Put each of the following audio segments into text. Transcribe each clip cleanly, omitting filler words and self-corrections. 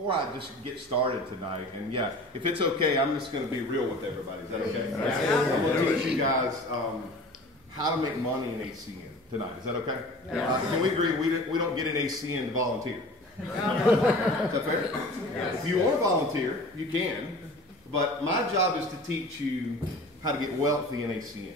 before I just get started tonight, and yeah, if it's okay, I'm just going to be real with everybody. Is that okay? Yeah. I'm going to teach you guys how to make money in ACN tonight. Is that okay? Yeah. Can we agree we don't get an ACN to volunteer? Is that fair? Yes. If you want to volunteer, you can. But my job is to teach you how to get wealthy in ACN.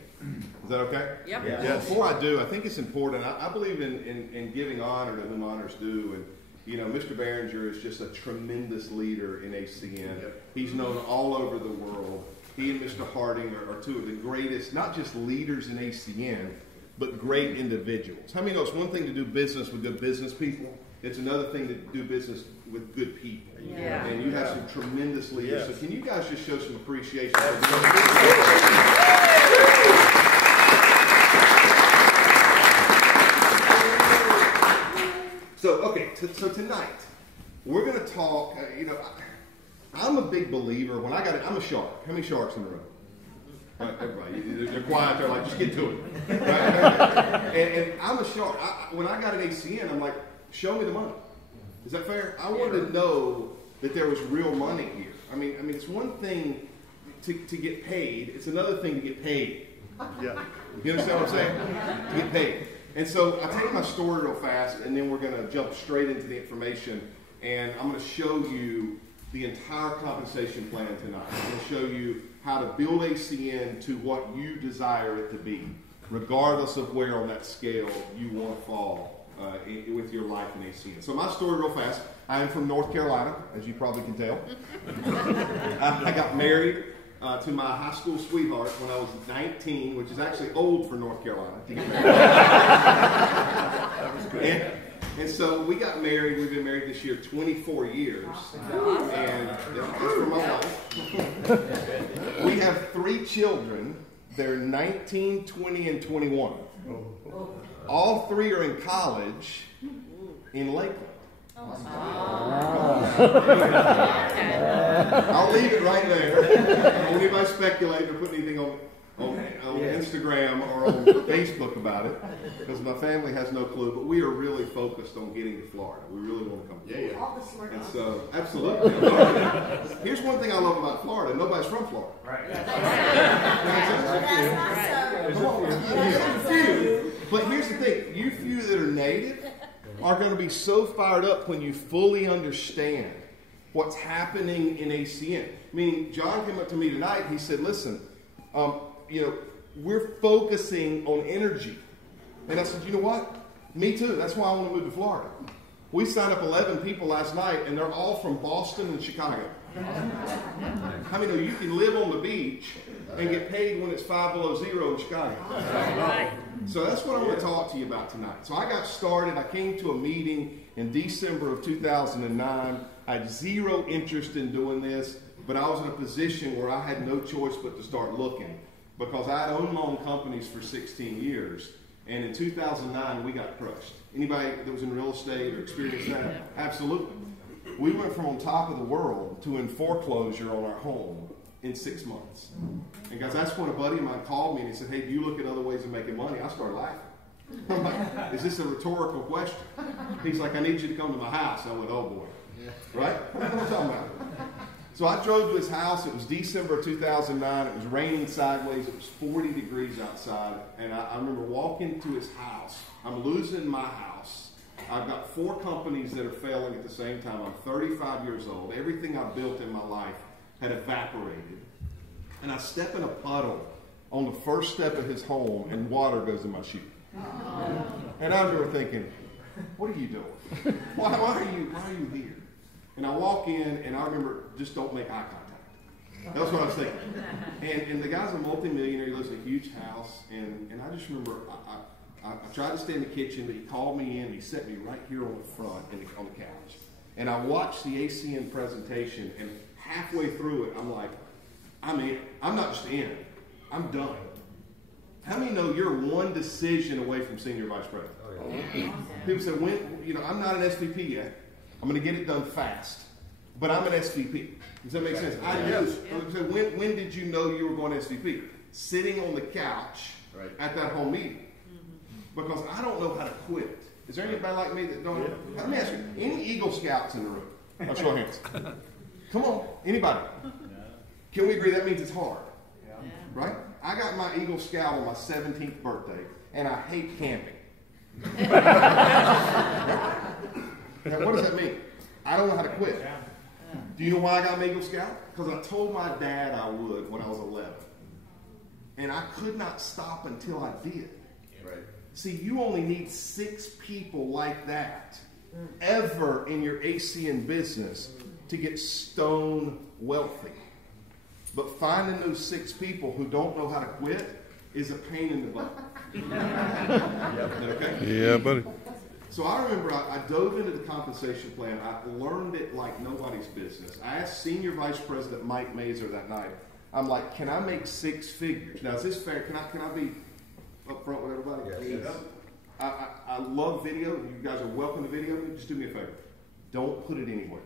Is that okay? Yep. Yeah. Yes. Before I do, I think it's important. I believe in giving honor to whom honors due. And, you know, Mr. Behringer is just a tremendous leader in ACN. Yep. He's known all over the world. He and Mr. Harding are two of the greatest, not just leaders in ACN, but great individuals. How many know it's one thing to do business with good business people? It's another thing to do business with good people. Yeah. And you have some tremendous leaders. So can you guys just show some appreciation? So tonight, we're going to talk, you know, I'm a big believer, I'm a shark. How many sharks in the room? Right, everybody, they're quiet, they're like, just get to it. Right? And I'm a shark. When I got an ACN, I'm like, show me the money. Is that fair? I wanted to know that there was real money here. I mean, it's one thing to get paid. It's another thing to get paid. Yeah. You understand what I'm saying? To get paid. And so I'll tell you my story real fast, and then we're going to jump straight into the information. And I'm going to show you the entire compensation plan tonight. I'm going to show you how to build ACN to what you desire it to be, regardless of where on that scale you want to fall with your life in ACN. So my story real fast. I am from North Carolina, as you probably can tell. I got married to my high school sweetheart when I was 19, which is actually old for North Carolina to get married. And so we got married. We've been married this year 24 years. And that's for my wife. We have 3 children. They're 19, 20, and 21. All 3 are in college in Lakeland. I'll leave it right there. Don't anybody speculate or put anything on Instagram or on Facebook about it, because my family has no clue. But we are really focused on getting to Florida. We really want to come to Florida. And so, absolutely. Here's one thing I love about Florida: nobody's from Florida. Right. But here's the thing: you few that are native are going to be so fired up when you fully understand what's happening in ACN. Meaning, John came up to me tonight. He said, "Listen, you know, we're focusing on energy." And I said, "You know what? Me too. That's why I want to move to Florida." We signed up 11 people last night, and they're all from Boston and Chicago. How many know you can live on the beach and get paid when it's 5 below zero in Chicago? So that's what I want to talk to you about tonight. So I got started. I came to a meeting in December of 2009. I had zero interest in doing this, but I was in a position where I had no choice but to start looking, because I had owned my own companies for 16 years. And in 2009, we got crushed. Anybody that was in real estate or experienced that? Absolutely. We went from on top of the world to in foreclosure on our home in 6 months. And guys, that's when a buddy of mine called me and he said, "Hey, do you look at other ways of making money?" I started laughing. I'm like, "Is this a rhetorical question?" He's like, "I need you to come to my house." I went, "Oh boy." Right? What am I talking about? So I drove to his house. It was December of 2009. It was raining sideways. It was 40 degrees outside. And I remember walking to his house. I'm losing my house. I've got 4 companies that are failing at the same time. I'm 35 years old. Everything I've built in my life had evaporated. And I step in a puddle on the first step of his home, and water goes in my shoe. And I remember thinking, "What are you doing? Why are you here?" And I walk in, and I remember, just don't make eye contact. That's what I was thinking. And the guy's a multimillionaire. He lives in a huge house. And I just remember, I tried to stay in the kitchen, but he called me in. And he set me right here on the front on the couch. And I watched the ACN presentation, and halfway through it, I'm like, I'm in. I'm not just in. I'm done. How many know you're one decision away from senior vice president? Oh, yeah. People say, I'm not an SVP yet. I'm going to get it done fast. But I'm an SVP. Does that make sense? I knew. So when did you know you were going SVP? Sitting on the couch at that home meeting. Because I don't know how to quit. Is there anybody like me that don't? Let me ask you, any Eagle Scouts in the room? Now show of hands. Come on, anybody. Can we agree that means it's hard? Right? I got my Eagle Scout on my 17th birthday, and I hate camping. Now, what does that mean? I don't know how to quit. Do you know why I got an Eagle Scout? Because I told my dad I would when I was 11. And I could not stop until I did. Right. See, you only need 6 people like that ever in your ACN business to get stone wealthy. But finding those 6 people who don't know how to quit is a pain in the butt. Okay? Yeah, buddy. So I remember I dove into the compensation plan. I learned it like nobody's business. I asked Senior Vice President Mike Mazer that night, I'm like, can I make 6 figures? Now, is this fair? Can I be up front with everybody? Yes. I love video. You guys are welcome to video. Just do me a favor. Don't put it anywhere.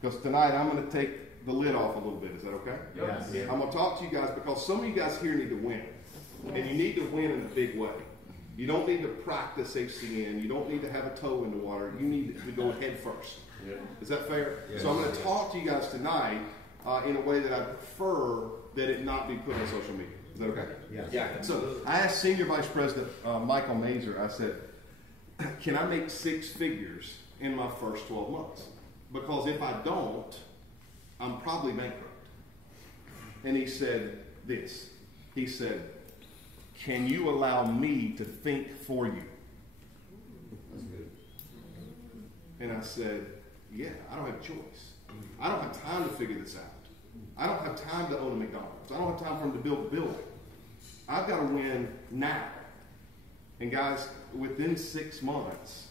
Because tonight I'm going to take the lid off a little bit. Is that okay? Yes. I'm going to talk to you guys because some of you guys here need to win. And you need to win in a big way. You don't need to practice ACN. You don't need to have a toe in the water. You need to go head first. Yeah. Is that fair? Yes. So I'm going to talk to you guys tonight in a way that I prefer that it not be put on social media. Is that okay? Yes. Yeah. So I asked Senior Vice President Michael Mazer, I said, can I make 6 figures in my first 12 months? Because if I don't, I'm probably bankrupt. And he said this. He said, can you allow me to think for you? That's good. And I said, yeah, I don't have a choice. I don't have time to figure this out. I don't have time to own a McDonald's. I don't have time for him to build a building. I've got to win now. And guys, within 6 months,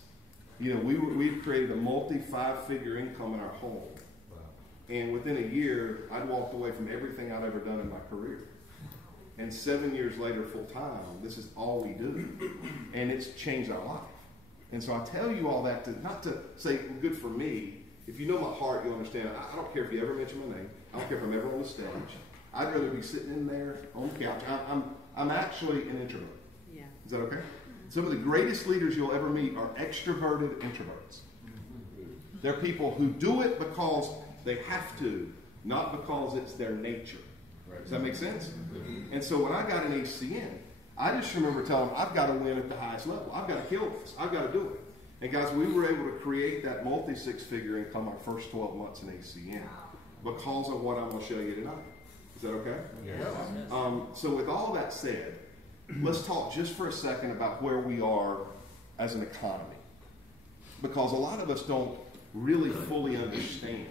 you know, we've created a multi-5-figure income in our home. Wow. And within a year, I'd walked away from everything I'd ever done in my career. And 7 years later, full time, this is all we do. And it's changed our life. And so I tell you all that not to say, well, good for me. If you know my heart, you'll understand. I don't care if you ever mention my name. I don't care if I'm ever on the stage. I'd rather be sitting in there on the couch. I'm actually an introvert. Yeah. Is that okay? Some of the greatest leaders you'll ever meet are extroverted introverts. They're people who do it because they have to, not because it's their nature. Does that make sense? And so when I got an ACN, I just remember telling them, I've got to win at the highest level. I've got to kill this. I've got to do it. And guys, we were able to create that multi-6-figure income our first 12 months in ACN because of what I'm going to show you tonight. Is that okay? Yes. So with all that said, let's talk just for a second about where we are as an economy. Because a lot of us don't really fully understand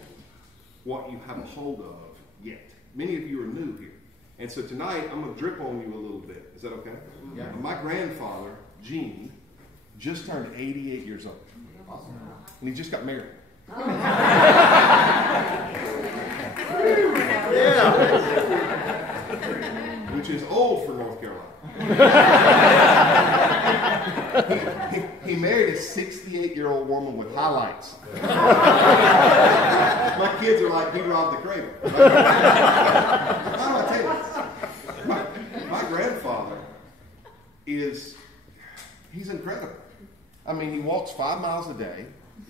what you have a hold of yet. Many of you are new here. And so tonight, I'm going to drip on you a little bit. Is that okay? Yeah. My grandfather, Gene, just turned 88 years old. Awesome. And he just got married. Yeah. Which is old for North Carolina. He married a 68-year-old woman with highlights. My kids are like, he robbed the cradle. How do I tell you this? My grandfather he's incredible. I mean, he walks 5 miles a day.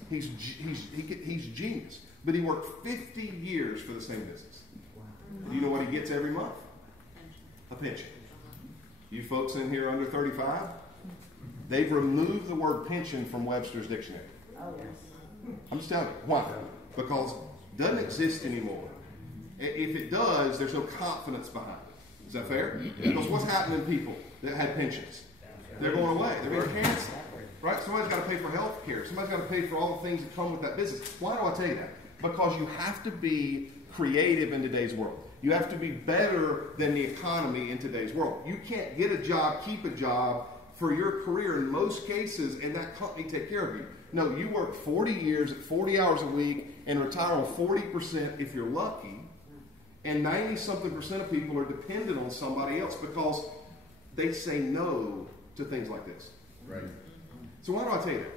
He's genius. But he worked 50 years for the same business. Do you know what he gets every month? A pension. You folks in here under 35? They've removed the word pension from Webster's dictionary. Oh, yes. I'm just telling you. Why? Because it doesn't exist anymore. If it does, there's no confidence behind it. Is that fair? Because what's happening to people that had pensions? They're going away. They're being canceled. Right? Somebody's got to pay for health care. Somebody's got to pay for all the things that come with that business. Why do I tell you that? Because you have to be creative in today's world. You have to be better than the economy in today's world. You can't get a job, keep a job for your career in most cases, and that company take care of you. No, you work 40 years at 40 hours a week and retire on 40% if you're lucky, and 90-something% of people are dependent on somebody else because they say no to things like this. Right. So why do I tell you that?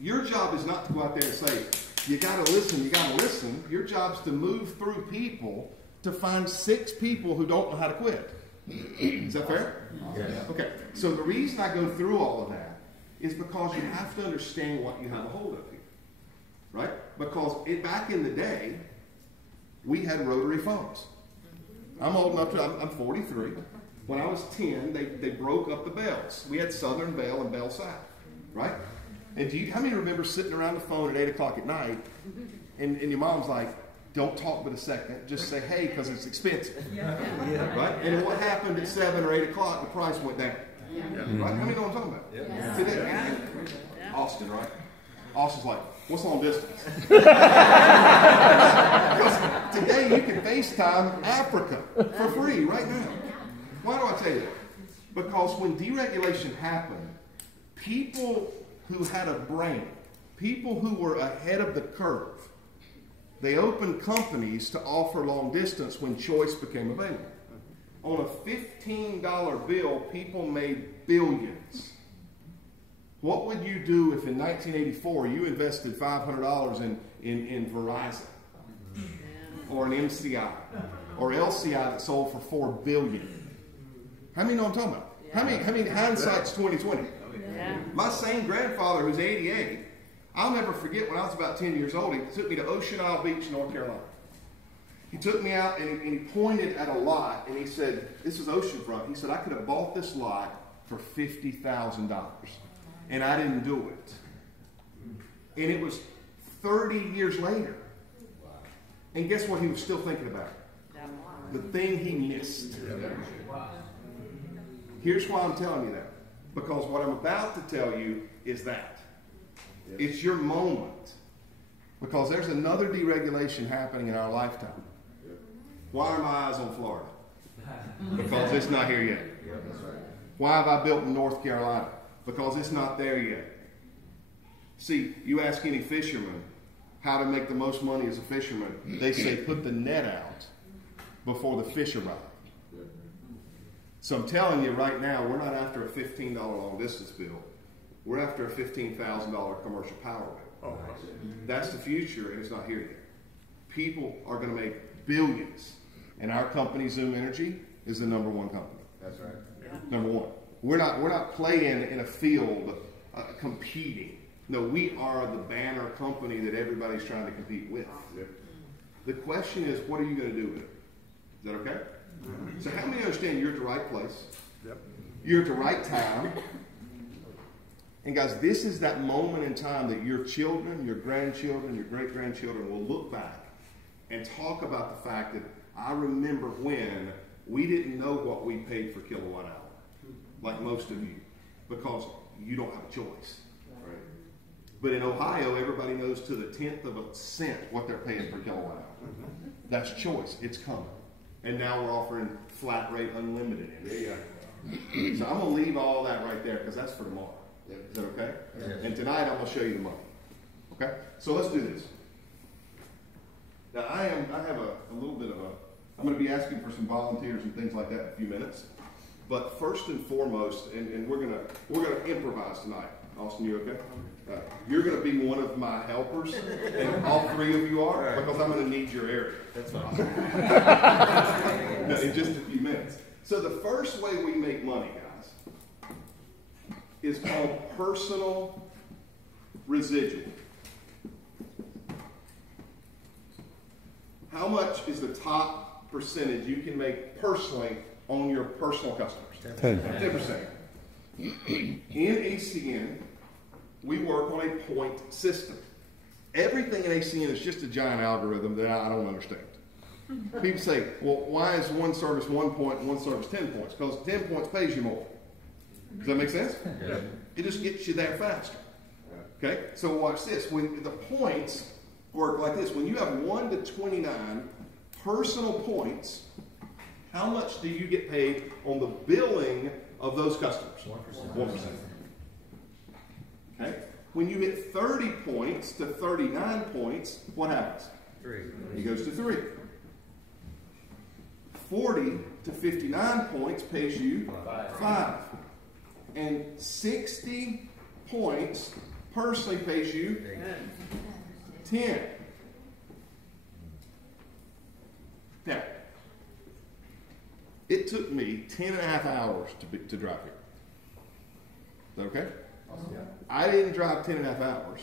Your job is not to go out there and say, you got to listen, you got to listen. Your job is to move through people to find 6 people who don't know how to quit. Is that fair? Yes. Okay. So the reason I go through all of that is because you have to understand what you have a hold of here. Right? Because back in the day, we had rotary phones. I'm old enough to, I'm 43. When I was 10, they broke up the bells. We had Southern Bell and Bell South, right? And how many remember sitting around the phone at 8 o'clock at night, and your mom's like, don't talk but a second, just say hey, because it's expensive. Right? And what happened at 7 or 8 o'clock, the price went down. Right? How many know what I'm talking about? Today, Austin, right? Austin's like, what's long distance? Because today you can FaceTime Africa for free right now. Why do I tell you that? Because when deregulation happened, people who had a brain, people who were ahead of the curve, they opened companies to offer long distance when choice became available. On a $15 bill, people made billions. What would you do if in 1984 you invested $500 in Verizon or an MCI or LCI that sold for $4 billion? How many know what I'm talking about? How many hindsight's 2020? My same grandfather, who's 88, I'll never forget when I was about 10 years old, he took me to Ocean Isle Beach, North Carolina. He took me out and he pointed at a lot and he said, this is oceanfront. He said, I could have bought this lot for $50,000. And I didn't do it. And it was 30 years later. And guess what he was still thinking about? The thing he missed. Here's why I'm telling you that. Because what I'm about to tell you is that. It's your moment. Because there's another deregulation happening in our lifetime. Why are my eyes on Florida? Because it's not here yet. Why have I built in North Carolina? Because it's not there yet. See, you ask any fisherman how to make the most money as a fisherman, they say put the net out before the fish arrive. So I'm telling you right now, we're not after a $15 long distance bill. We're after a $15,000 commercial power bill. That's the future, and it's not here yet. People are going to make billions. And our company, Zoom Energy, is the #1 company. That's right. #1. We're not playing in a field competing. No, we are the banner company that everybody's trying to compete with. The question is, what are you going to do with it? Is that okay? So how many understand you're at the right place? You're at the right time. And guys, this is that moment in time that your children, your grandchildren, your great-grandchildren will look back and talk about the fact that I remember when we didn't know what we paid for kilowatt hour, like most of you, because you don't have a choice. Right? But in Ohio, everybody knows to the 10th of a cent what they're paying per kilowatt hour. That's choice. It's coming. And now we're offering flat rate unlimited energy. So I'm going to leave all that right there because that's for tomorrow. Is that okay? Yes. And tonight I'm going to show you the money. Okay? So let's do this. Now I have a little bit of I'm going to be asking for some volunteers and things like that in a few minutes. But first and foremost, and we're going to improvise tonight. Austin, you okay? You're going to be one of my helpers, and all three of you are, because I'm going to need your area. That's fine. In just a few minutes. So the first way we make money, guys, is called personal residual. How much is the top percentage you can make personally on your personal customers? 10%. In ACN, we work on a point system. Everything in ACN is just a giant algorithm that I don't understand. People say, well, why is one service 1 point and one service 10 points? Because 10 points pays you more. Does that make sense? Yeah. It just gets you there faster. Okay? So watch this. When the points work like this, when you have 1 to 29 personal points, how much do you get paid on the billing of those customers? 1%. Okay? When you hit 30 points to 39 points, what happens? 3. It goes to 3. 40 to 59 points pays you 5. And 60 points personally pays you 10. Now, it took me 10.5 hours to drive here. Is that okay? I didn't drive 10.5 hours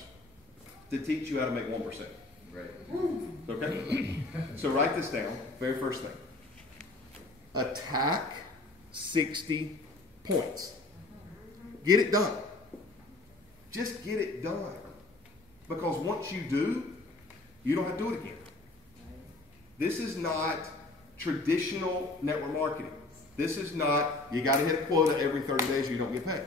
to teach you how to make 1%. Okay? So write this down. Very first thing. Attack 60 points. Get it done. Just get it done. Because once you do, you don't have to do it again. This is not traditional network marketing. This is not, you got to hit a quota every 30 days or you don't get paid.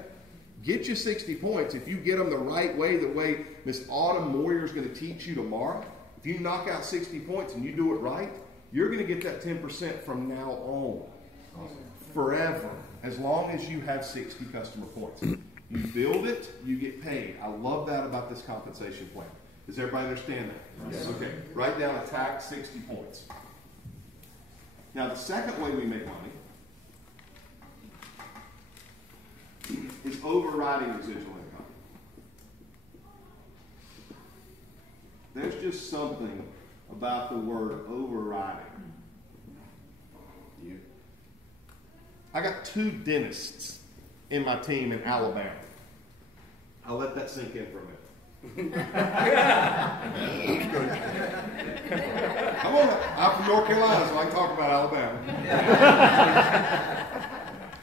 Get your 60 points. If you get them the right way, the way Miss Autumn Moyer is going to teach you tomorrow, if you knock out 60 points and you do it right, you're going to get that 10% from now on. Forever. As long as you have 60 customer points. You build it, you get paid. I love that about this compensation plan. Does everybody understand that? Yes. Okay. Write down attack 60 points. Now, the second way we make money is overriding residual income. There's just something about the word overriding. I got 2 dentists in my team in Alabama. I'll let that sink in for a minute. I'm from North Carolina, so I can talk about Alabama.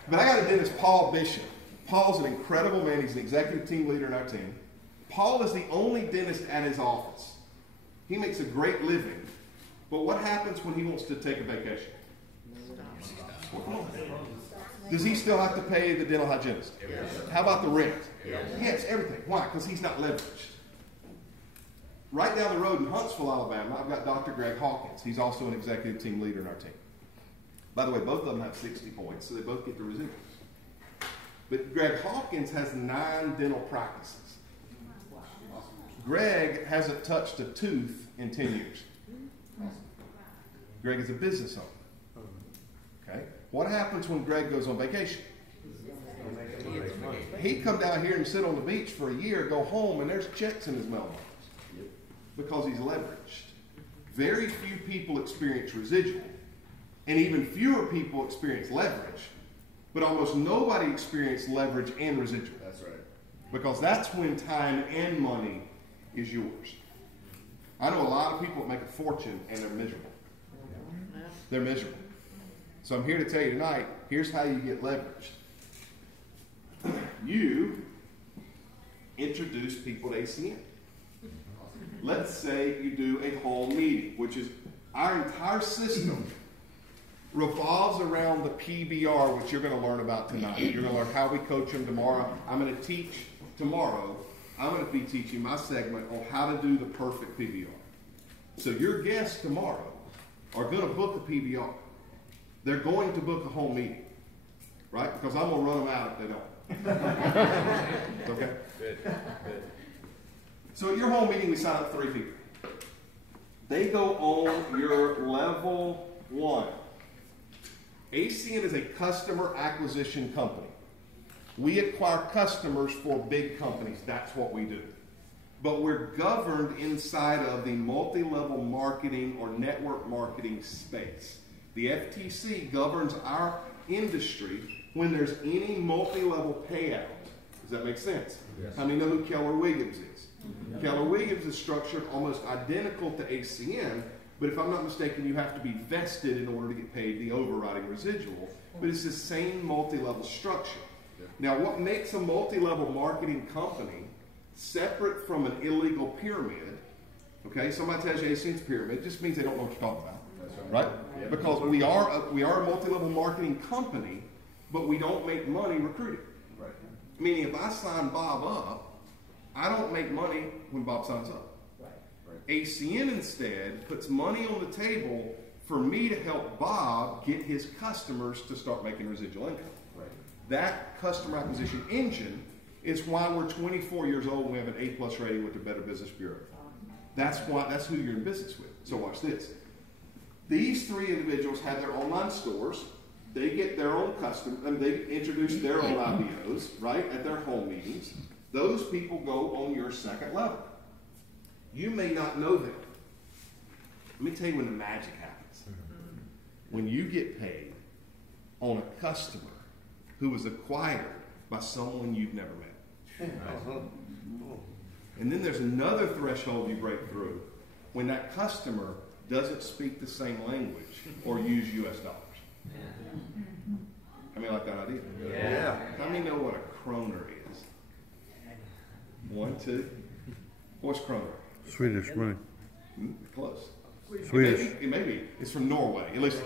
But I got a dentist, Paul Bishop. Paul's an incredible man. He's an executive team leader in our team. Paul is the only dentist at his office. He makes a great living. But what happens when he wants to take a vacation? Does he still have to pay the dental hygienist? Yes. How about the rent? Yes, everything. Why? Because he's not leveraged. Right down the road in Huntsville, Alabama, I've got Dr. Greg Hawkins. He's also an executive team leader in our team. By the way, both of them have 60 points, so they both get the residuals. But Greg Hawkins has 9 dental practices. Greg hasn't touched a tooth in 10 years. Greg is a business owner. Okay? What happens when Greg goes on vacation? He'd come down here and sit on the beach for a year, go home, and there's checks in his mailbox because he's leveraged. Very few people experience residual, and even fewer people experience leverage, but almost nobody experiences leverage and residual. That's right. Because that's when time and money is yours. I know a lot of people that make a fortune and they're miserable. They're miserable. So I'm here to tell you tonight, here's how you get leverage. You introduce people to ACN. Let's say you do a home meeting, which is our entire system revolves around the PBR, which you're going to learn about tonight. You're going to learn how we coach them tomorrow. I'm going to teach tomorrow. I'm going to be teaching my segment on how to do the perfect PBR. So your guests tomorrow are going to book a PBR. They're going to book a home meeting, right? Because I'm going to run them out if they don't. Okay? Good. So at your home meeting, we sign up 3 people. They go on your level 1. ACN is a customer acquisition company. We acquire customers for big companies. That's what we do. But we're governed inside of the multi-level marketing or network marketing space. The FTC governs our industry when there's any multi-level payout. Does that make sense? Yes. How many know who Keller Williams is? Mm-hmm. Keller Williams is structured almost identical to ACN, but if I'm not mistaken, you have to be vested in order to get paid the overriding residual. But it's the same multi-level structure. Yeah. Now, what makes a multi-level marketing company separate from an illegal pyramid? Okay, somebody tells you ACN's pyramid, it just means they don't know what you're talking about. Right? Yeah. Because we are a multi-level marketing company, but we don't make money recruiting. Right. Meaning if I sign Bob up, I don't make money when Bob signs up. Right. ACN instead puts money on the table for me to help Bob get his customers to start making residual income. Right. That customer acquisition engine is why we're 24 years old and we have an A+ rating with the Better Business Bureau. That's who you're in business with. So watch this. These 3 individuals have their online stores. They get their own they introduce their own IBOs, right, at their home meetings. Those people go on your second level. You may not know them. Let me tell you when the magic happens. When you get paid on a customer who was acquired by someone you've never met. And then there's another threshold you break through when that customer doesn't speak the same language or use U.S. dollars? How many like that idea? Yeah. How many know what a kroner is? 1, 2. What's kroner? Swedish money. Close. Swedish. It may be. It's from Norway. At least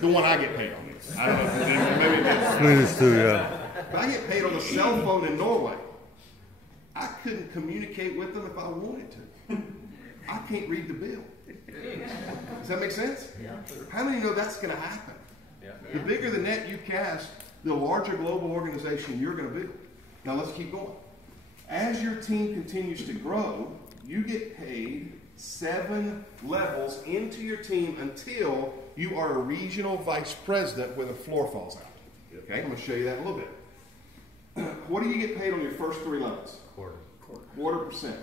the one I get paid on this. I don't know. Maybe it's Swedish too, yeah. But I get paid on a cell phone in Norway. I couldn't communicate with them if I wanted to. I can't read the bill. Does that make sense? Yeah. How many know that's going to happen? Yeah. The bigger the net you cast, the larger global organization you're going to build. Now let's keep going. As your team continues to grow, you get paid 7 levels into your team until you are a regional vice president where the floor falls out. Okay, I'm going to show you that in a little bit. What do you get paid on your first 3 levels? Quarter percent.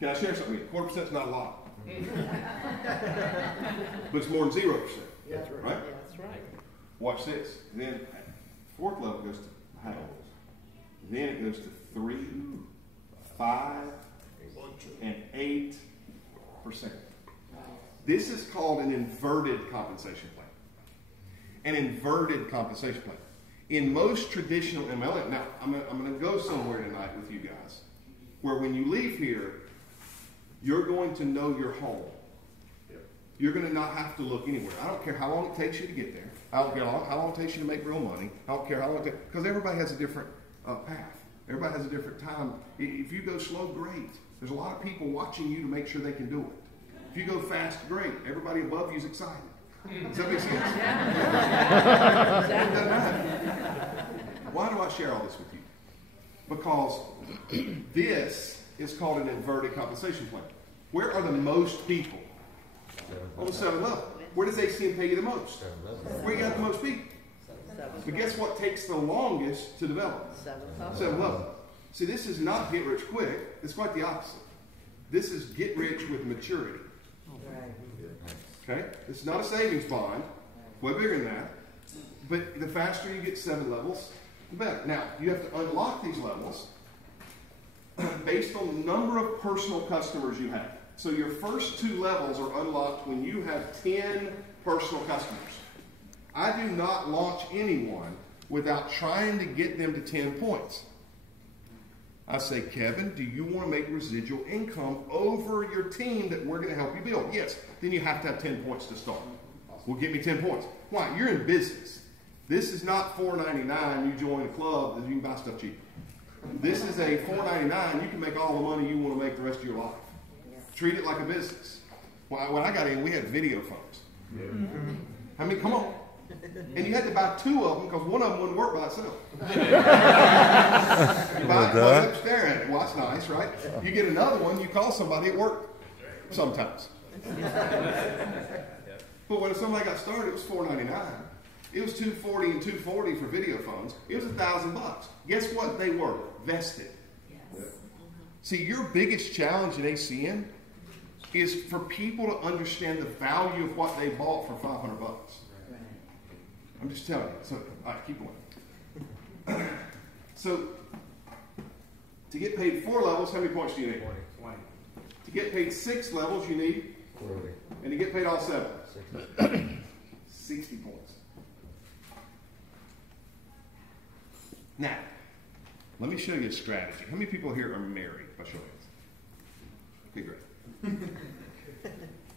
Can I share something with you? 1/4% is not a lot. But it's more than 0%. Yeah, right? Yeah, that's right. Watch this. Then 4th level goes to how? Then it goes to 3, 5, and 8%. This is called an inverted compensation plan. An inverted compensation plan. In most traditional MLM, now I'm going to go somewhere tonight with you guys where when you leave here, you're going to know your home. You're going to not have to look anywhere. I don't care how long it takes you to get there. I don't care how long it takes you to make real money. I don't care how long it takes, because everybody has a different path. Everybody has a different time. If you go slow, great. There's a lot of people watching you to make sure they can do it. If you go fast, great. Everybody above you is excited. Does that make sense? It doesn't matter. Why do I share all this with you? Because this is called an inverted compensation plan. Where are the most people? On the 7th level. Where does ACN pay you the most? Where you got the most people? But guess what takes the longest to develop? 7th level. See, this is not get rich quick. It's quite the opposite. This is get rich with maturity. Okay? It's not a savings bond. Way bigger than that. But the faster you get 7 levels, the better. Now, you have to unlock these levels based on the number of personal customers you have. So your first 2 levels are unlocked when you have 10 personal customers. I do not launch anyone without trying to get them to 10 points. I say, Kevin, do you want to make residual income over your team that we're going to help you build? Yes. Then you have to have 10 points to start. Well, give me 10 points. Why? You're in business. This is not $4.99. You join a club and you can buy stuff cheap. This is a $4.99. You can make all the money you want to make the rest of your life. Treat it like a business. Well, when I got in, we had video phones. I mean, come on. And you had to buy 2 of them because one of them wouldn't work by itself. You buy it, up, stare at it. Well, that's nice, right? You get another one, you call somebody at work sometimes. But when somebody got started, it was $4.99. It was $240 and $240 for video phones. It was $1,000. Guess what they were? Vested. Yes. See, your biggest challenge in ACN is for people to understand the value of what they bought for $500. I'm just telling you. So, all right, keep going. So, to get paid 4 levels, how many points do you need? 20. To get paid 6 levels, you need? 40. And to get paid all 7? 60 points. Now, let me show you a strategy. How many people here are married? By show of hands. Okay, great.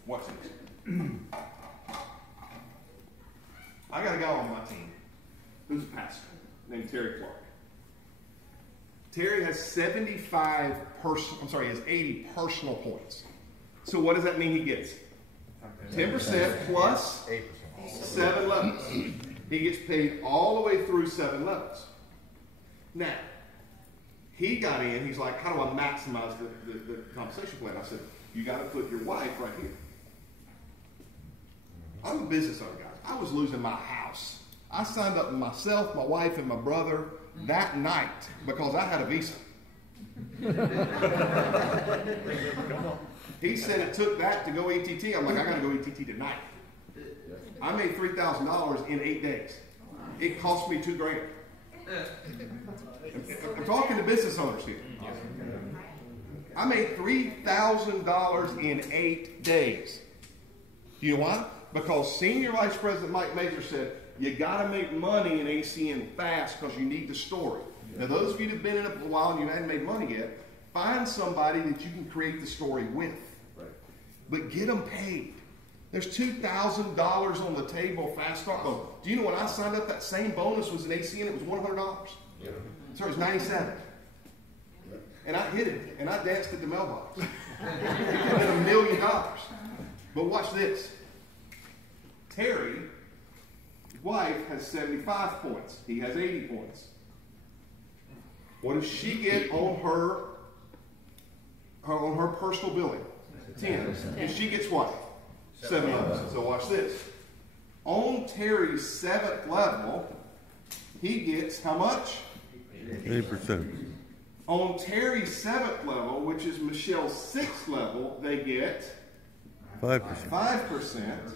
Watch this. I got a guy on my team who's a pastor named Terry Clark. Terry has 80 personal points. So what does that mean he gets? 10% plus 7 levels. He gets paid all the way through 7 levels. Now, he got in, he's like, how do I maximize the compensation plan? I said, you got to put your wife right here. I'm a business owner, guys. I was losing my house. I signed up with myself, my wife, and my brother that night because I had a visa. He said it took that to go ETT. I'm like, I got to go ETT tonight. I made $3,000 in 8 days. It cost me $2,000. I'm talking to business owners here. I made $3,000 in 8 days. Do you know why? Because Senior Vice President Mike Major said, you got to make money in ACN fast because you need the story. Now, those of you that have been in it for a while and you hadn't made money yet, find somebody that you can create the story with. Right. But get them paid. There's $2,000 on the table, fast start bonus. Do you know when I signed up, that same bonus was in ACN, it was $100. Yeah. So it was $97. And I hit it, and I danced at the mailbox. It could have been $1 million. But watch this. Terry, his wife, has 75 points. He has 80 points. What does she get on her personal billing? 10. And she gets what? 7 months. So watch this. On Terry's 7th level, he gets how much? 8%. On Terry's 7th level, which is Michelle's 6th level, they get 5%. 5%.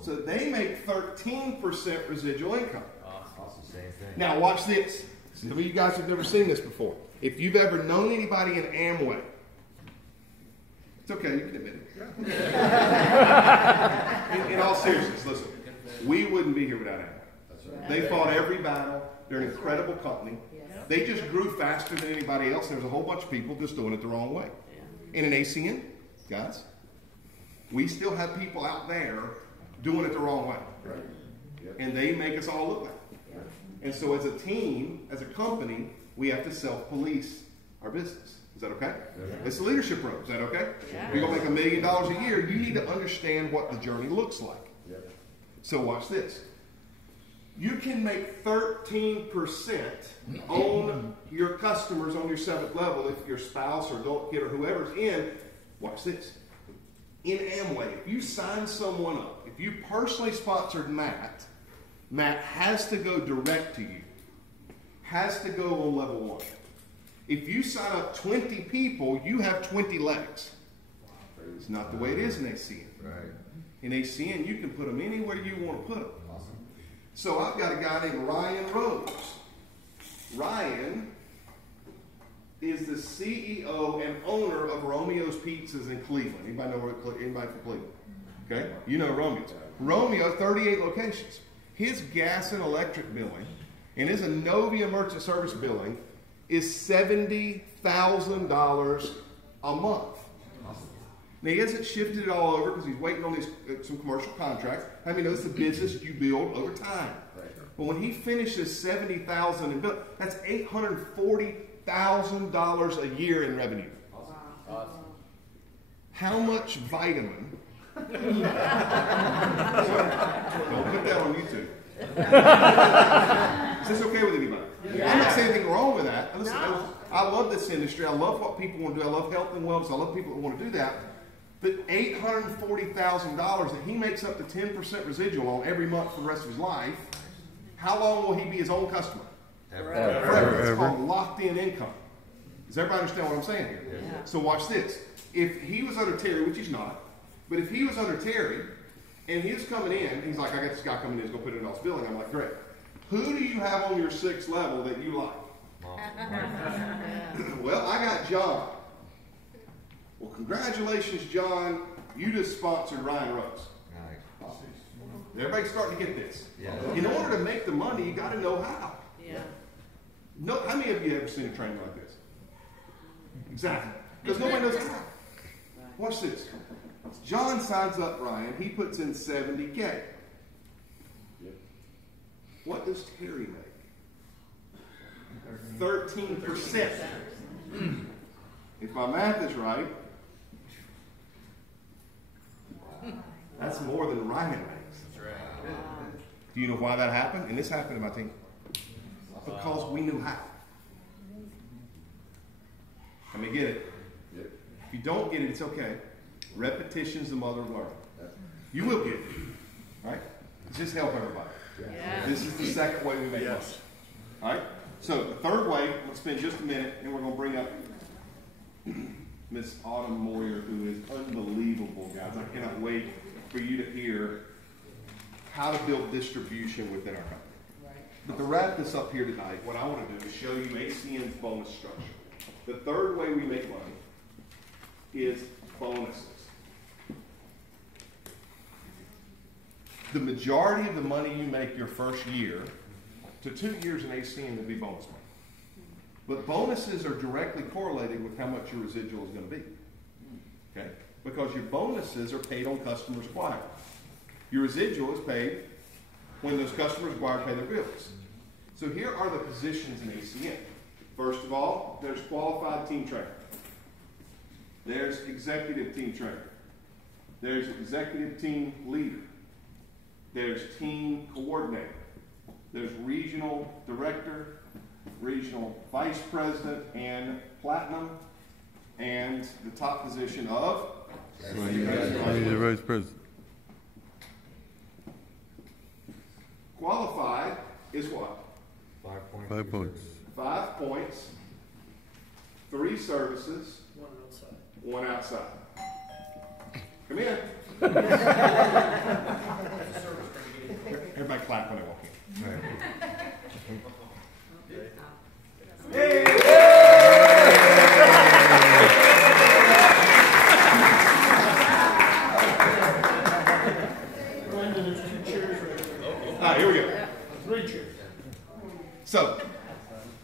So they make 13% residual income. Now watch this. Some of you guys have never seen this before. If you've ever known anybody in Amway, it's okay, you can admit it. In all seriousness, listen, we wouldn't be here without Amway. They fought every battle. They're an incredible company. They just grew faster than anybody else. There was a whole bunch of people just doing it the wrong way. And in ACN, guys, we still have people out there doing it the wrong way. And they make us all look bad. And so as a team, as a company, we have to self-police our business. Is that okay? It's the leadership room. Is that okay? If you're going to make $1 million a year, you need to understand what the journey looks like. So watch this. You can make 13% on your customers on your 7th level if your spouse or adult kid or whoever's in. Watch this. In Amway, if you sign someone up, if you personally sponsored Matt, Matt has to go direct to you. Has to go on level 1. If you sign up 20 people, you have 20 legs. It's not the way it is in ACN. In ACN, you can put them anywhere you want to put them. So I've got a guy named Ryan Rose. Ryan is the CEO and owner of Romeo's Pizzas in Cleveland. Anybody know anybody from Cleveland? Okay, you know Romeo's. Romeo, 38 locations. His gas and electric billing and his Innovia merchant service billing is $70,000 a month. Now, he hasn't shifted it all over because he's waiting on some commercial contracts. I mean, it's a business you build over time. But when he finishes $70,000 in bill, that's $840,000 a year in revenue. Awesome. How much vitamin? Don't put that on YouTube. Is this okay with anybody? I'm not saying anything wrong with that. Listen, I love this industry. I love what people want to do. I love health and wellness. I love people that want to do that. But $840,000 that he makes up to 10% residual on every month for the rest of his life, how long will he be his own customer? Forever. It's called locked-in income. Does everybody understand what I'm saying here? Yeah. So watch this. If he was under Terry, which he's not, but if he was under Terry and he was coming in, he's like, I got this guy coming in, he's going to put it in his billing. I'm like, great. Who do you have on your 6th level that you like? Well, I got John. Well, congratulations, John. You just sponsored Ryan Rose. Everybody's starting to get this. In order to make the money, you got to know how. No, how many of you have ever seen a training like this? Exactly. Because nobody knows how. Watch this. John signs up Ryan. He puts in $70K. What does Terry make? 13%. If my math is right, that's more than Ryan makes. Do you know why that happened? And this happened to my team. Because we knew how. Let me get it. If you don't get it, it's okay. Repetition's the mother of learning. You will get it. Right? Just help everybody. This is the second way we make money. All right? So the third way, we'll spend just a minute, and we're going to bring up Miss Autumn Moyer, who is unbelievable, guys. I cannot wait for you to hear how to build distribution within our company. But to wrap this up here tonight, what I want to do is show you ACN's bonus structure. The third way we make money is bonuses. The majority of the money you make your first year to 2 years in ACN will be bonus money. But bonuses are directly correlated with how much your residual is going to be. Okay? Because your bonuses are paid on customers acquired. Your residual is paid when those customers acquired pay their bills. So here are the positions in ACN. First of all, there's qualified team trainer. There's executive team trainer. There's executive team leader. There's team coordinator. There's regional director, regional vice president, and platinum, and the top position of Senior Vice President. Qualified is what? 5 points. 5 points. 5 points, 3 services, 1 outside. Come in. Everybody clap when they walk in. Hey! All right, here we go. 3 chairs. So,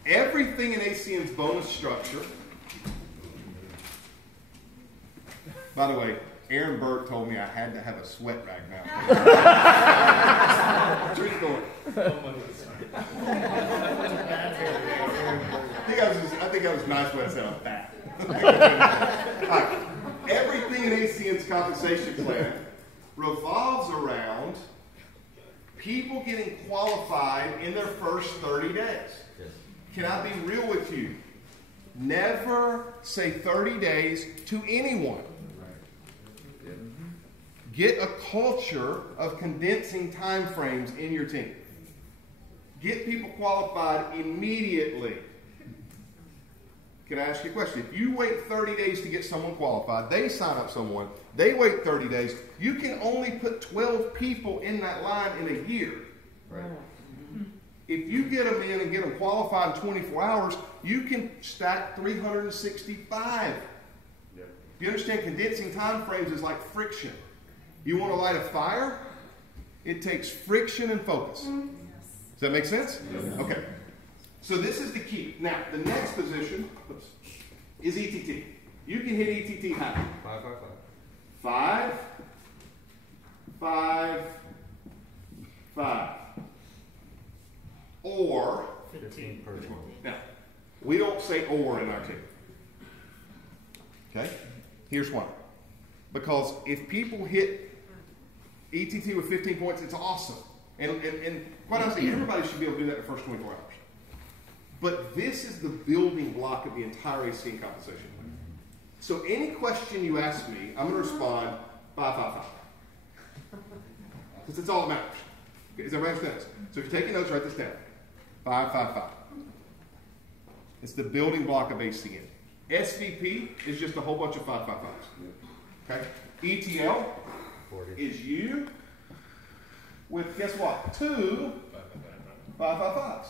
everything in ACN's bonus structure. By the way, Aaron Burke told me I had to have a sweat rag now. True story. I think that was nice when I said I'm fat. Right. Everything in ACN's compensation plan revolves around people getting qualified in their first 30 days. Can I be real with you? Never say 30 days to anyone. Get a culture of condensing time frames in your team. Get people qualified immediately. Can I ask you a question? If you wait 30 days to get someone qualified, they sign up someone, they wait 30 days, you can only put 12 people in that line in a year. Right. If you get them in and get them qualified in 24 hours, you can stack 365. Yep. You understand, condensing time frames is like friction. You want to light a fire? It takes friction and focus. Does that make sense? Yes. Okay. So this is the key. Now, the next position is ETT. You can hit ETT how? 5, 5, 5. 5, 5, 5. Or 15 per month. Now, we don't say or in our team. Okay? Here's why. Because if people hit ETT with 15 points, it's awesome. And quite honestly, everybody should be able to do that in the first 24 hours. But this is the building block of the entire ACN compensation. So any question you ask me, I'm going to respond 5, 5, 5. Because it's all that matters. Okay, does everybody understand this? So if you're taking notes, write this down. 5, 5, 5. It's the building block of ACN. SVP is just a whole bunch of 5, 5, 5s. Okay? ETL 40. is you with, guess what? 2 5, 5, 5s.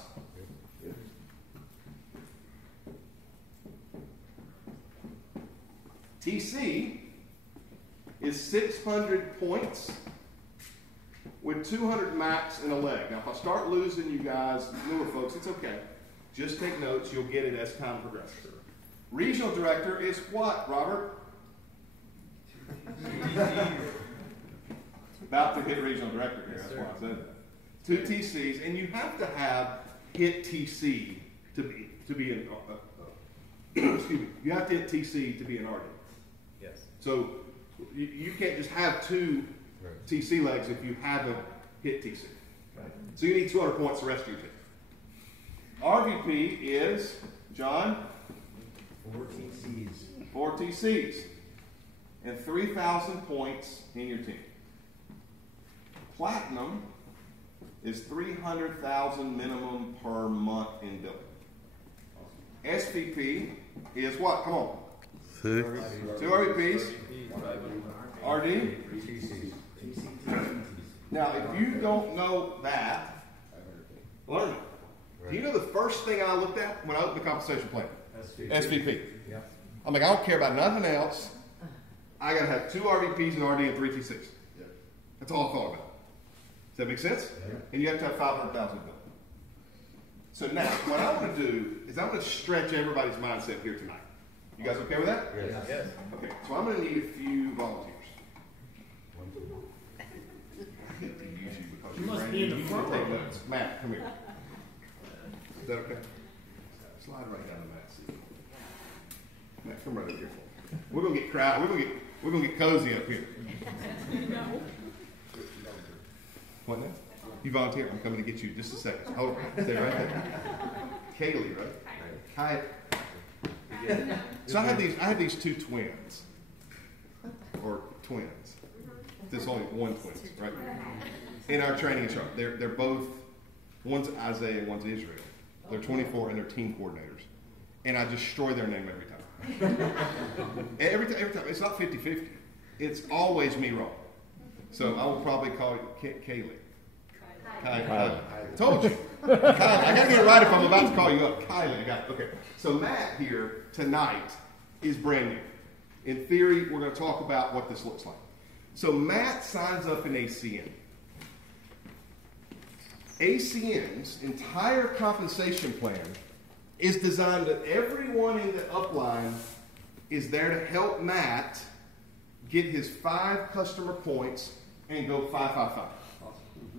TC is 600 points with 200 max in a leg. Now, if I start losing you guys, newer folks, it's okay. Just take notes. You'll get it as time progresses. Regional director is what, Robert? About to hit regional director here. That's why I said that. 2 TCs, and you have to have hit TC to be an excuse me. You have to hit TC to be an RD. Yes. So you can't just have 2 TC legs if you haven't hit TC. Right. So you need 200 points the rest of your team. RVP is, John? 4 TCs. 4 TCs. And 3,000 points in your team. Platinum is 300,000 minimum per month in billing. SVP is what? Come on. 6. 2 RVPs. RD. Now, if you don't know that, learn it. Do you know the first thing I looked at when I opened the compensation plan? SVP. Yeah. I'm like, I don't care about nothing else. I got to have 2 RVPs and RD and 3 T6. That's all I thought about. Does that make sense? Yeah. And you have to have 500,000 bill. So now, what I want to do is I'm going to stretch everybody's mindset here tonight. You guys okay with that? Yes. Yes. Okay, so I'm going to need a few volunteers. I hate to use you because you're must brand be in new. the You front can take row. notes. Matt, come here. Is that okay? Slide right down to Matt's seat. Matt, come right over here. We're gonna get crowd. We're gonna get cozy up here. What now? You volunteer. I'm coming to get you in just a second. Hold on. Stay right there. Kaylee, right? Hi. So I have these 2 twins, or twins. There's only one twins, right? In our training instructor, they're both, one's Isaiah and one's Israel. They're 24 and they're team coordinators, and I destroy their name every time. every time. It's not 50-50. It's always me wrong. So I will probably call you Kaylee. Kylie. Told you. Kylie. I gotta get it right if I'm about to call you up. Kylie. I got it. Okay. So Matt here tonight is brand new. In theory, we're going to talk about what this looks like. So Matt signs up in ACN. ACN's entire compensation plan is designed that everyone in the upline is there to help Matt get his 5 customer points and go 5-5-5.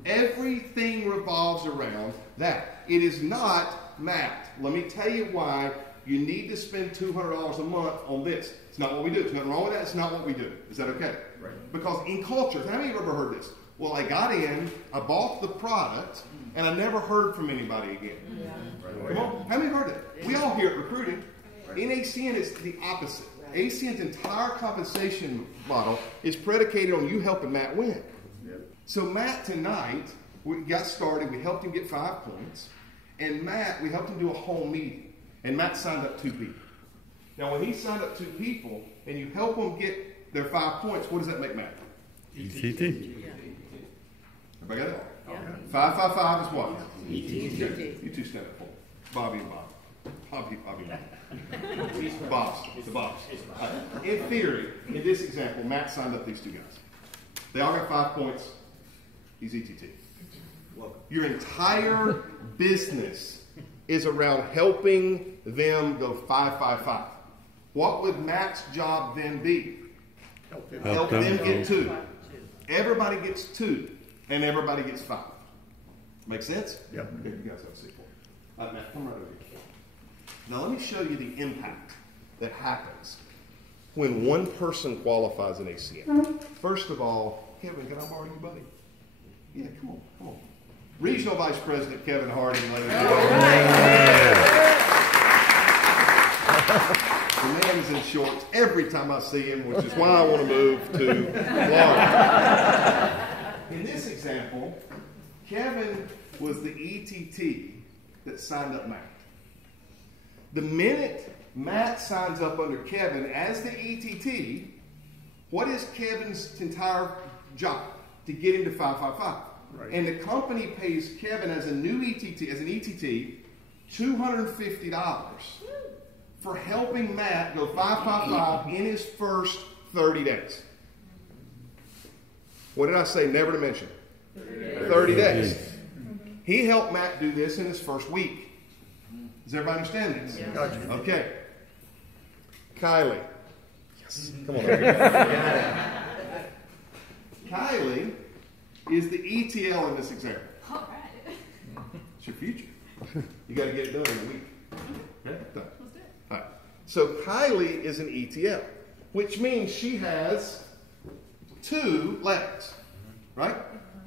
Everything revolves around that. It is not, Matt, let me tell you why you need to spend $200 a month on this. It's not what we do. There's nothing wrong with that. It's not what we do. Is that okay? Right. Because in cultures, how many of you have ever heard this? Well, I got in, I bought the product, and I never heard from anybody again. Yeah. Right. Come on. How many have heard that? We all hear it recruiting. Right. In ACN, it's the opposite. Right. ACN's entire compensation model is predicated on you helping Matt win. Yep. So Matt tonight, we got started. We helped him get 5 points. And Matt, we helped him do a home meeting. And Matt signed up 2 people. Now, when he signed up 2 people, and you help them get their 5 points, what does that make Matt? ETT. Everybody got it? Yeah. 5-5-5 is what? ETT. Okay. You 2 stand up for me. Bobby and Bob. Bobby. The Bobs. The Bobs. In theory, in this example, Matt signed up these 2 guys. They all got 5 points. He's ETT. Your entire business is around helping them go 5-5-5. What would Matt's job then be? Help them get 2. Everybody gets 2, and everybody gets 5. Make sense? Yep. Okay, you guys have a seat for it. Matt, come right over here. Now let me show you the impact that happens when one person qualifies in ACN. First of all, Kevin, can I borrow you, buddy? Yeah, come on. Regional Vice President Kevin Harding, ladies and gentlemen. The man is in shorts every time I see him, which is why I want to move to Florida. In this example, Kevin was the ETT that signed up Matt. The minute Matt signs up under Kevin as the ETT, what is Kevin's entire job? To get him to 5-5-5. Right. And the company pays Kevin as a new ETT, as an ETT, $250 for helping Matt go 5-5-5 in his first 30 days. What did I say never to mention? 30 days. He helped Matt do this in his first week. Does everybody understand this? Yeah. Gotcha. Okay. Kylie. Yes. Come on. Kylie is the ETL in this example. All right. It's your future. You got to get it done in a week. Okay? Done. Let's do it. All right. So Kylie is an ETL, which means she has 2 legs, right?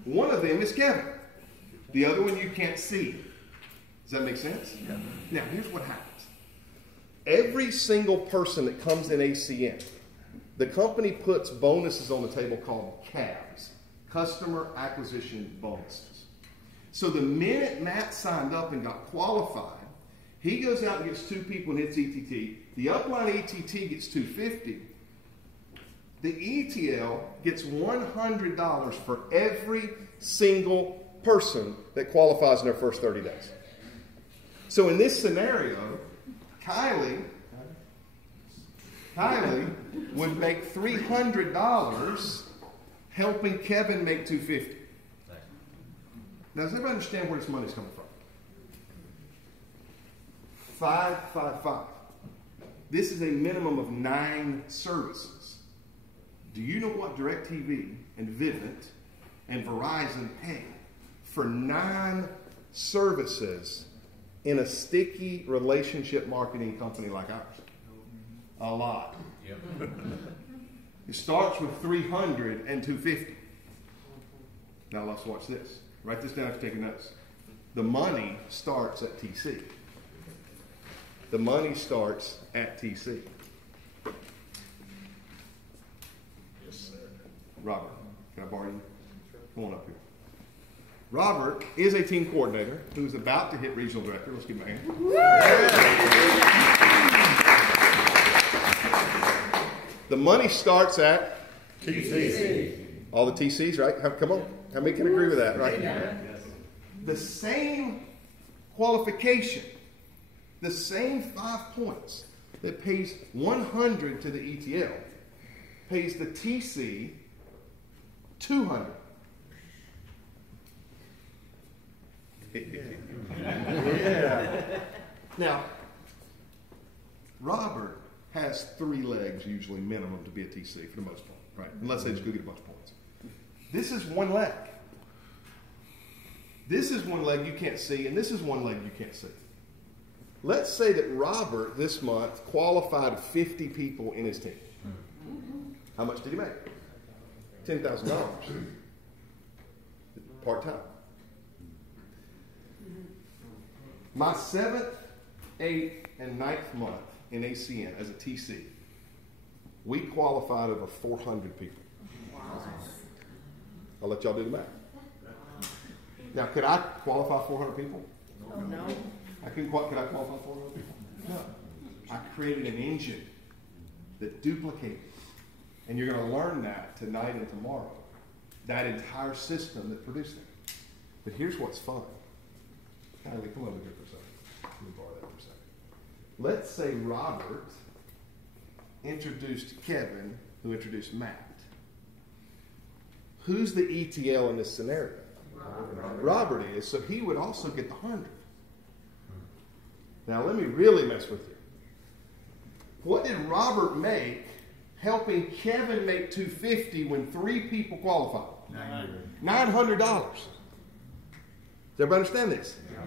One of them is Kevin. The other one you can't see. Does that make sense? Yeah. Now, here's what happens. Every single person that comes in ACN, the company puts bonuses on the table called CABs, Customer Acquisition Bonuses. So the minute Matt signed up and got qualified, he goes out and gets 2 people and hits ETT. The upline ETT gets $250. The ETL gets $100 for every single person that qualifies in their first 30 days. So in this scenario, Kylie would make $300 helping Kevin make $250. Now, does everybody understand where this money's coming from? 555. This is a minimum of 9 services. Do you know what DirecTV and Vivint and Verizon pay for 9 services in a sticky relationship marketing company like ours? A lot. Yep. It starts with 300 and 250. Now let's watch this. Write this down if you're taking notes. The money starts at TC. The money starts at TC. Yes, sir. Robert, can I borrow you? Come on up here. Robert is a team coordinator who's about to hit regional director. Let's give him a hand. The money starts at TC. All the TCs, right? Come on. How many can agree with that, right? Yeah. The same qualification, the same 5 points that pays 100 to the ETL, pays the TC 200. Yeah. Now, Robert has 3 legs usually minimum to be a TC for the most part, right? Unless they just go get a bunch of points. This is 1 leg. This is 1 leg you can't see, and this is 1 leg you can't see. Let's say that Robert this month qualified 50 people in his team. How much did he make? $10,000. Part-time. My 7th, 8th, and 9th month in ACN as a TC, we qualified over 400 people. Wow. I'll let y'all do the math. Now, could I qualify 400 people? No. Could I qualify 400 people? No. I created an engine that duplicated. And you're going to learn that tonight and tomorrow. That entire system that produced it. But here's what's fun. Kylie, come over here for a second. Let me borrow that for a second. Let's say Robert introduced Kevin, who introduced Matt. Who's the ETL in this scenario? Robert is, so he would also get the 100. Now let me really mess with you. What did Robert make helping Kevin make 250 when 3 people qualified? $900. Does everybody understand this? Yeah.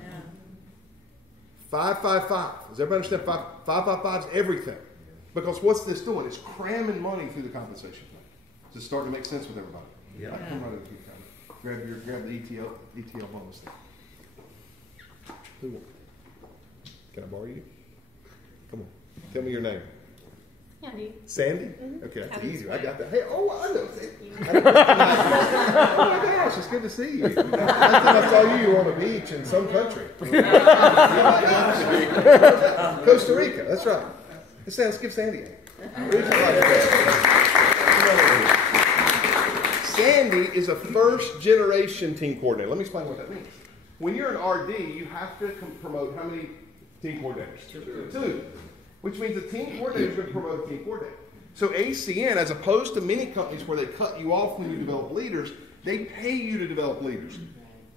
555. Does everybody understand 555 is everything? Because what's this doing? It's cramming money through the compensation plan. Is it starting to make sense with everybody? Yeah. Come right over here. Grab the ETL bonus thing. Who wants? Can I borrow you? Come on. Tell me your name. Sandy. Sandy? Mm-hmm. Okay, that's easy. I got that. Hey, I know Sandy. Oh my gosh, it's good to see you. Last time I saw you, you were on a beach in some country. Costa Rica, that's right. Let's give Sandy a Sandy is a first-generation team coordinator. Let me explain what that means. When you're an RD, you have to promote how many team coordinators? 2. Which means a team coordinator is going to promote a team coordinator. So ACN, as opposed to many companies where they cut you off when you develop leaders, they pay you to develop leaders.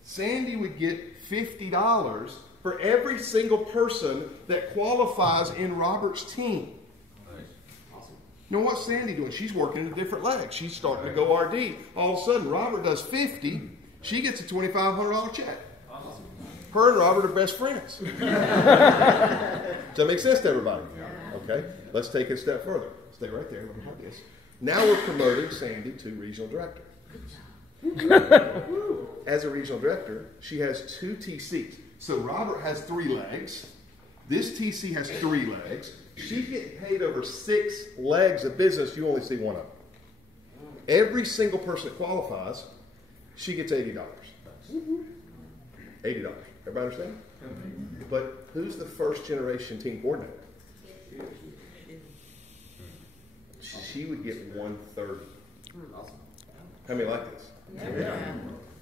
Sandy would get $50 for every single person that qualifies in Robert's team. You know what's Sandy doing? She's working in a different leg. She's starting to go RD. All of a sudden, Robert does 50. She gets a $2,500 check. Her and Robert are best friends. Does that make sense to everybody? Okay, let's take it a step further. Stay right there. Let me have this. Now we're promoting Sandy to regional director. As a regional director, she has 2 TCs. So Robert has 3 legs. This TC has 3 legs. She's getting paid over 6 legs of business. You only see 1 of them. Every single person that qualifies, she gets $80. $80. Everybody understand? But who's the first generation team coordinator? She would get 130. How many like this? Yeah.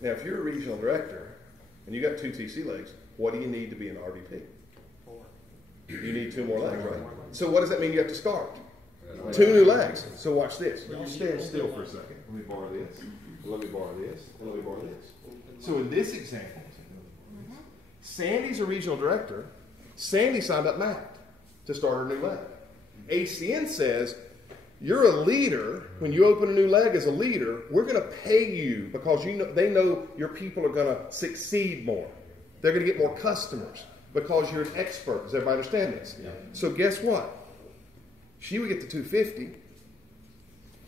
Now, if you're a regional director and you got 2 TC legs, what do you need to be an RVP? 4. You need 2 more legs, right? So what does that mean you have to start? 2 new legs. So watch this. You stand still for a second. Let me borrow this. Let me borrow this. And let me borrow this. So in this example, Sandy's a regional director. Sandy signed up Matt to start her new leg. ACN says, you're a leader. When you open a new leg as a leader, we're going to pay you because they know your people are going to succeed more. They're going to get more customers because you're an expert. Does everybody understand this? Yeah. So guess what? She would get the 250.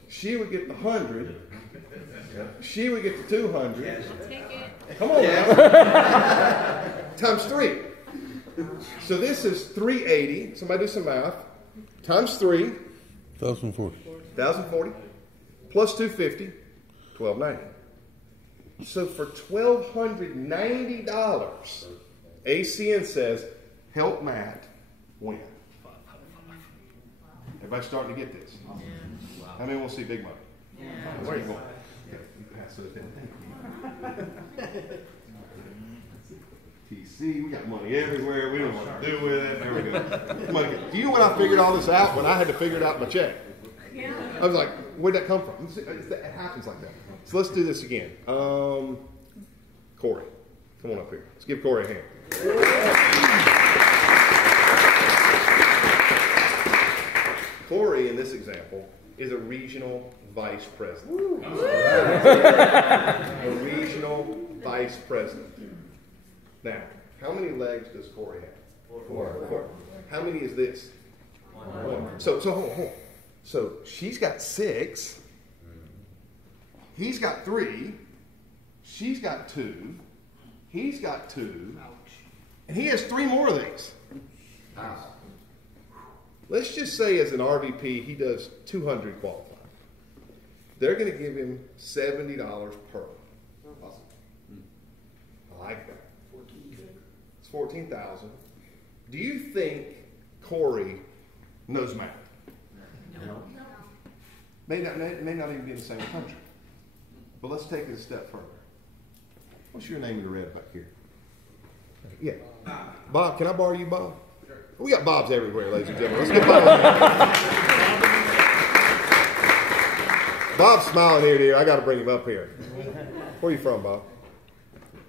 She would get the 100. She would get the 200. I'll take it. Come on now. Times 3. So this is 380. Somebody do some math. Times 3. 1,040. 1,040 plus 250, 1,290. So for $1,290, ACN says, help Matt win. Everybody starting to get this? How many want to see big money? Where are you going? Okay, you pass those in. TC, we got money everywhere. We don't know what to do with it. There we go. Money. Do you know when I figured all this out? When I had to figure it out in my check. I was like, where'd that come from? It happens like that. So let's do this again. Corey, come on up here. Let's give Corey a hand. Corey, in this example, is a regional vice president. A regional vice president. Now, how many legs does Corey have? 4. How many is this? 1. So hold on. So she's got 6. He's got 3. She's got 2. He's got 2. And he has 3 more of these. Let's just say as an RVP, he does 200 qualify. They're going to give him $70 per. Awesome. I like that. It's $14,000. Do you think Corey knows math? No. May not even be in the same country. But let's take it a step further. What's your name in the red back here? Yeah. Bob, can I borrow you, Bob? Sure. We got Bobs everywhere, ladies and gentlemen. Let's get Bob on here. Bob's smiling here, dear. I got to bring him up here. Where are you from, Bob?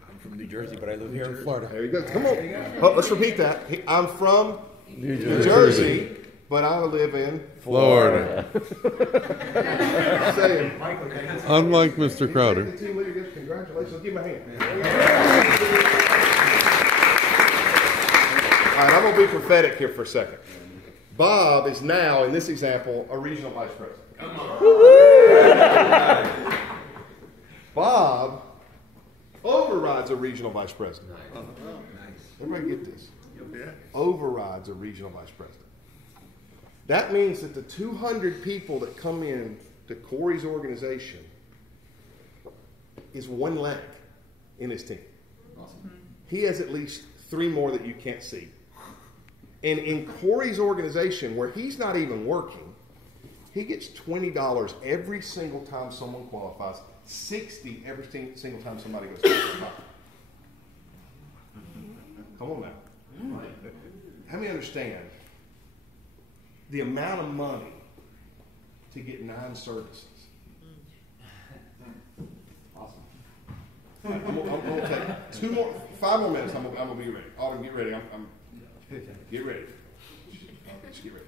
I'm from New Jersey, but I live here in Florida. There you go. Come on. Oh, let's repeat that. I'm from New Jersey, but I live in Florida. Saying, Unlike Mr. Crowder. Congratulations. Give him a hand. All right, I'm going to be prophetic here for a second. Bob is now, in this example, a regional vice president. Come on. Bob overrides a regional vice president. Everybody get this? Overrides a regional vice president. That means that the 200 people that come in to Corey's organization is 1 leg in his team. Awesome. He has at least 3 more that you can't see. And in Corey's organization, where he's not even working, he gets $20 every single time someone qualifies, $60 every single time somebody goes to the top. Come on now. How many understand the amount of money to get 9 services? Awesome. I'm going to take 5 more minutes. I'm going to be ready. Autumn, get ready. Get ready. Just get ready.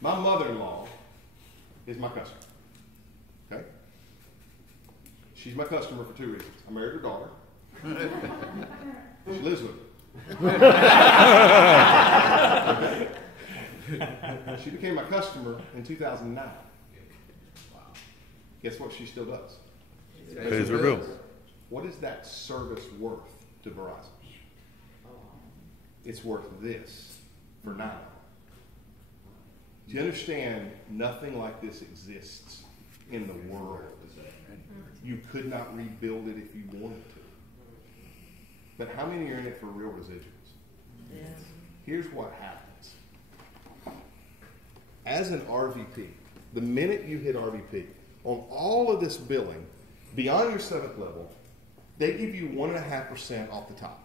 My mother-in-law is my customer. Okay? She's my customer for 2 reasons. I married her daughter. She lives with me. She became my customer in 2009. Guess what she still does? Pays her bills. What is that service worth to Verizon? It's worth this for now. Do you understand? Nothing like this exists in the world. You could not rebuild it if you wanted to. But how many are in it for real residuals? Yes. Here's what happens. As an RVP, the minute you hit RVP, on all of this billing, beyond your 7th level, they give you 1.5% off the top.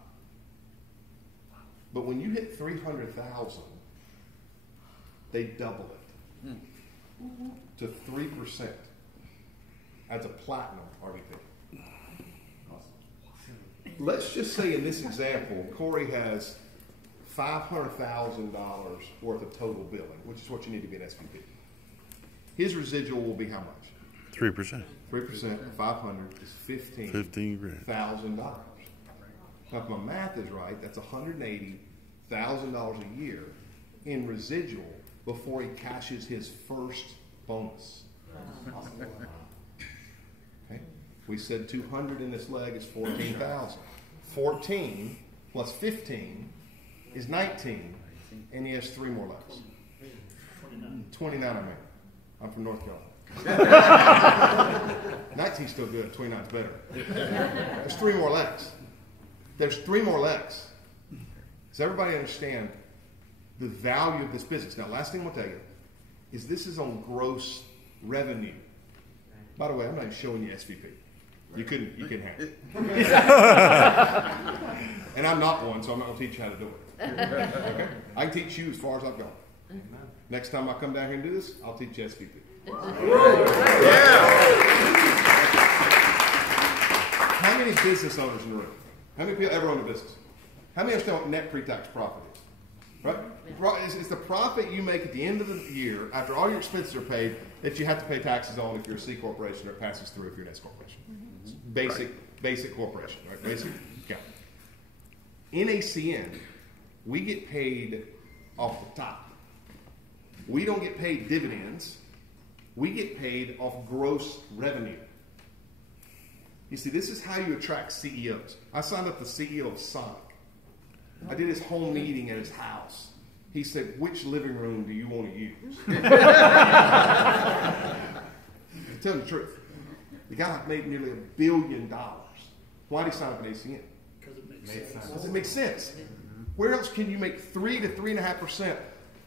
But when you hit 300,000, they double it to 3% as a platinum RVP. Let's just say in this example, Corey has $500,000 worth of total billing, which is what you need to be an SVP. His residual will be how much? 3%. 3% of 500 is 15 grand. $15,000. Now, if my math is right, that's $180,000 a year in residual before he cashes his first bonus. Okay, we said 200 in this leg is 14,000. 14 plus 15 is 19, and he has 3 more legs. 29, I mean. I'm from North Carolina. 19's still good, 29's better. There's 3 more legs. There's 3 more legs. Does everybody understand the value of this business? Now, last thing I'll tell you is this is on gross revenue. By the way, I'm not even showing you SVP. You couldn't have it. And I'm not one, so I'm not going to teach you how to do it. Okay? I can teach you as far as I've gone. Next time I come down here and do this, I'll teach you SVP. How many business owners in the room? How many people ever own a business? How many understand what net pre-tax profit is? Right? It's the profit you make at the end of the year after all your expenses are paid that you have to pay taxes on if you're a C corporation or it passes through if you're an S corporation. It's basic corporation, right? Basic account. In ACN, we get paid off the top. We don't get paid dividends. We get paid off gross revenue. You see, this is how you attract CEOs. I signed up the CEO of Sonic. I did his home meeting at his house. He said, which living room do you want to use? Tell the truth. The guy made nearly $1 billion. Why did he sign up at ACN? Because it makes sense. Because it makes sense. Where else can you make 3 to 3.5%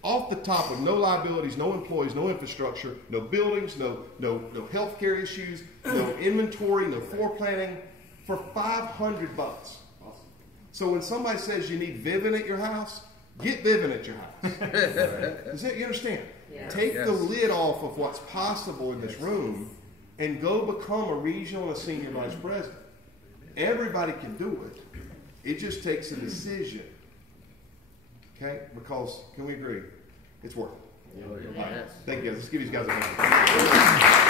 off the top with no liabilities, no employees, no infrastructure, no buildings, no health care issues, no inventory, no floor planning for $500? So when somebody says you need Vivint at your house, get Vivint at your house. You understand? Yeah. Take the lid off of what's possible in this room and go become a regional and a senior vice president. Everybody can do it. It just takes a decision. Okay? Because, can we agree? It's worth it. All right. Thank you guys. Let's give these guys a hand.